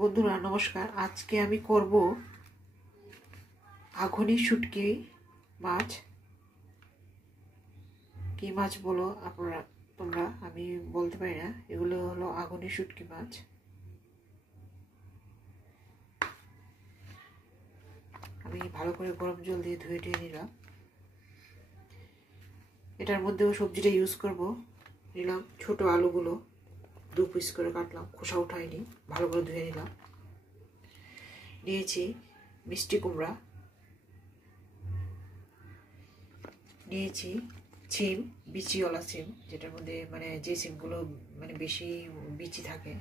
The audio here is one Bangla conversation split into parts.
বন্ধুরা নমস্কার। আজকে আমি করব আগুনি শুটকি মাছ। কি মাছ বলো তোমরা, আমি বলতে পারি না। এগুলো হলো আগুনি শুটকি মাছ। আমি ভালো করে গরম জল দিয়ে ধুয়ে টেয়ে নিলাম। এটার মধ্যেও সবজিটা ইউজ করব। নিলাম ছোট আলুগুলো 2 পিস করে কাটলাম, খোসা উঠাইনি, ভালো করে ধুয়ে নিলাম। নিয়েছি মিষ্টি কুমড়া, নিয়েছি সিম, বিচিওয়ালা সিম, যেটার মধ্যে যে সিমগুলো বেশি বিচি থাকে।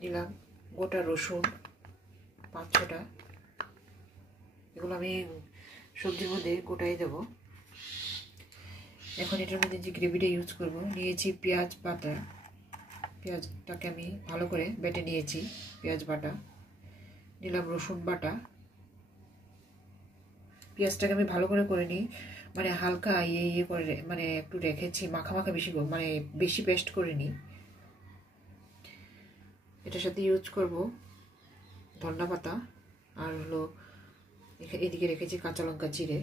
নিলাম গোটা রসুন 5-6টা। এগুলো আমি সবজির মধ্যে গোটাই দেব। এখন এটার মধ্যে যে গ্রেভিটা ইউজ করব, নিয়েছি পেঁয়াজ বাটা। পেঁয়াজটাকে আমি ভালো করে বেটে নিয়েছি, পেঁয়াজ বাটা। নিলাম রসুন বাটা। পেঁয়াজটাকে আমি ভালো করে নিই, হালকা ইয়ে করে একটু রেখেছি, মাখা মাখা বেশি পেস্ট করে নিই। এটার সাথে ইউজ করব ধনিয়া পাতা, আর হলো এদিকে রেখেছি কাঁচা লঙ্কা চিড়ে।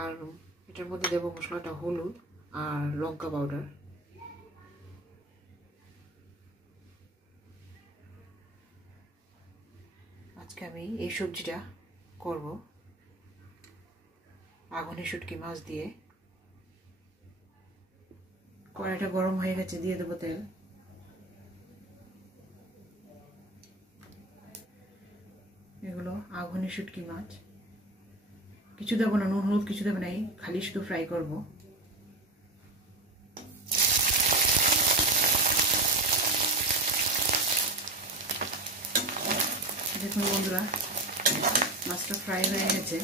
আর এটার মধ্যে দেবো মশলাটা হলুদ আর লঙ্কা পাউডার। আজকে আমি এই সবজিটা করব আগুনি শুটকি মাছ দিয়ে। কড়াইটা গরম হয়ে গেছে, দিয়ে দেবো তেল। এগুলো আগুনি শুটকি মাছ, কিছু দেবো না, নুন হলুদ কিছু দেবো না, খালি শুধু ফ্রাই করব। দেখুন বন্ধুরা, মাছটা ফ্রাই হয়ে গেছে।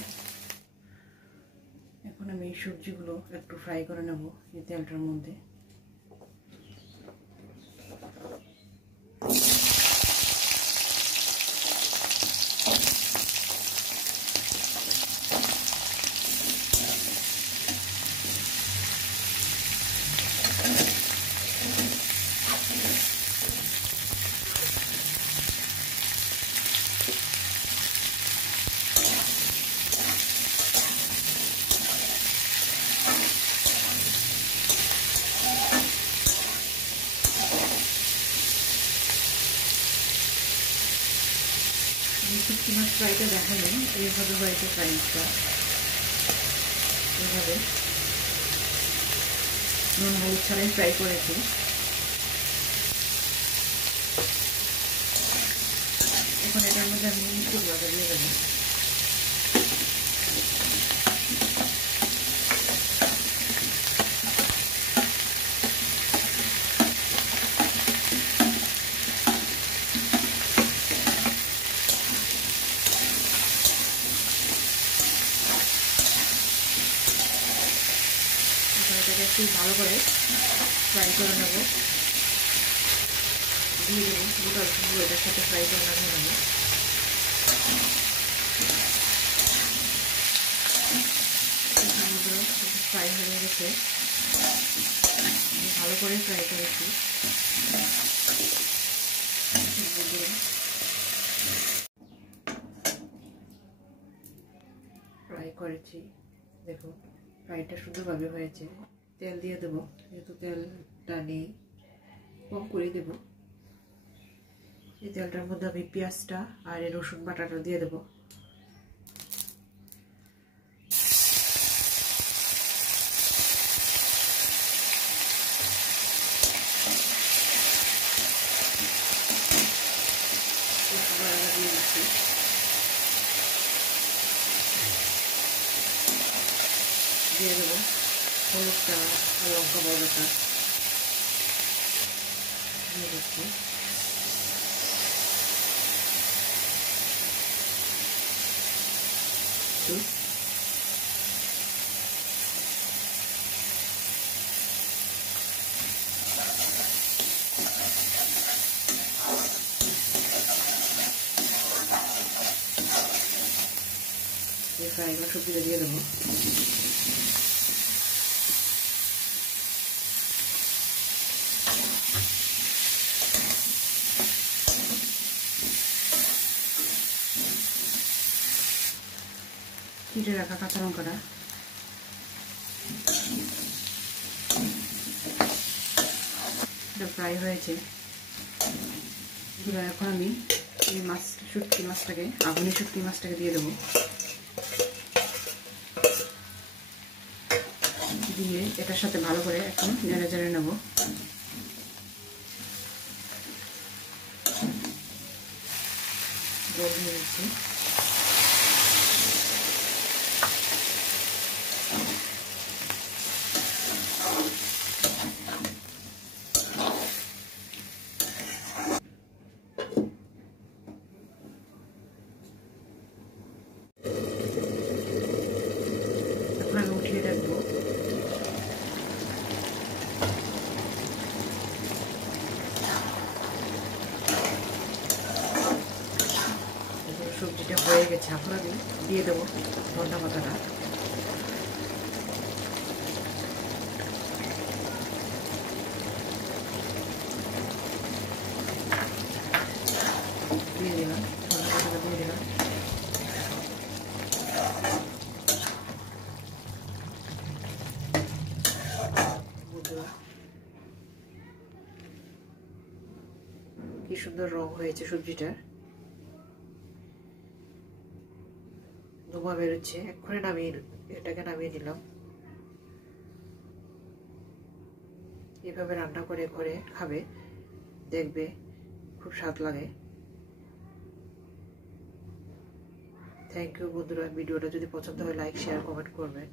এখন আমি এই সবজিগুলো একটু ফ্রাই করে নেব এই তেলটার মধ্যে। শুটকি মাছ ফ্রাইটা দেখালেন, এইভাবে হয়েছে ফ্রাইটা। এইভাবে নুন হলুদ ছাড়াই ফ্রাই করেছি। এখন এটার মধ্যে আমি মিষ্টি কুমড়াটা দিয়ে দেবো। এটাকে একটু ভালো করে ফ্রাই করে নেব। দিয়ে দেবো গোটা রসুনগুলো, এটার সাথে ফ্রাই করে নামিয়ে নেব। ফ্রাই হয়ে গেছে, ভালো করে ফ্রাই করেছি। ফ্রাই করেছি, দেখুন ফ্রাইটা সুন্দরভাবে হয়েছে। তেল দিয়ে দেবো, যেহেতু তেলটা নেই কম করে দেবো। এই তেলটার মধ্যে আমি পেঁয়াজটা আর এই রসুন বাটাটা দিয়ে দেবো। দিয়ে দিচ্ছি, দিয়ে দেবো হলুদটা আর লঙ্কা পাউডারটা দিয়ে দিচ্ছি। ফ্রাই করা সবজিটা দিয়ে দেবো। চিড়ে রাখা কাঁচা লঙ্কাটা ফ্রাই হয়েছে। এখন আমি এই শুটকি মাছটাকে, আগুনি শুটকি মাছটাকে দিয়ে দেবো। দিয়ে এটার সাথে ভালো করে এখন নেড়ে চেড়ে নেব। জল দিয়ে দিচ্ছি। এখন আমি উঠিয়ে রাখবো। সবজিটা হয়ে গেছে, এখন আমি দিয়ে দেবো ধনিয়া পাতাটা। দিয়ে দিলাম ধনিয়া পাতাটা, দিয়ে দিলাম। কি সুন্দর রং হয়েছে সবজিটার, ধোঁয়া বেরোচ্ছে। এক্ষুনি এটাকে নামিয়ে দিলাম। এভাবে রান্না করে ঘরে খাবে, দেখবে খুব স্বাদ লাগে। থ্যাংক ইউ বন্ধুরা। ভিডিওটা যদি পছন্দ হয় লাইক শেয়ার কমেন্ট করবেন।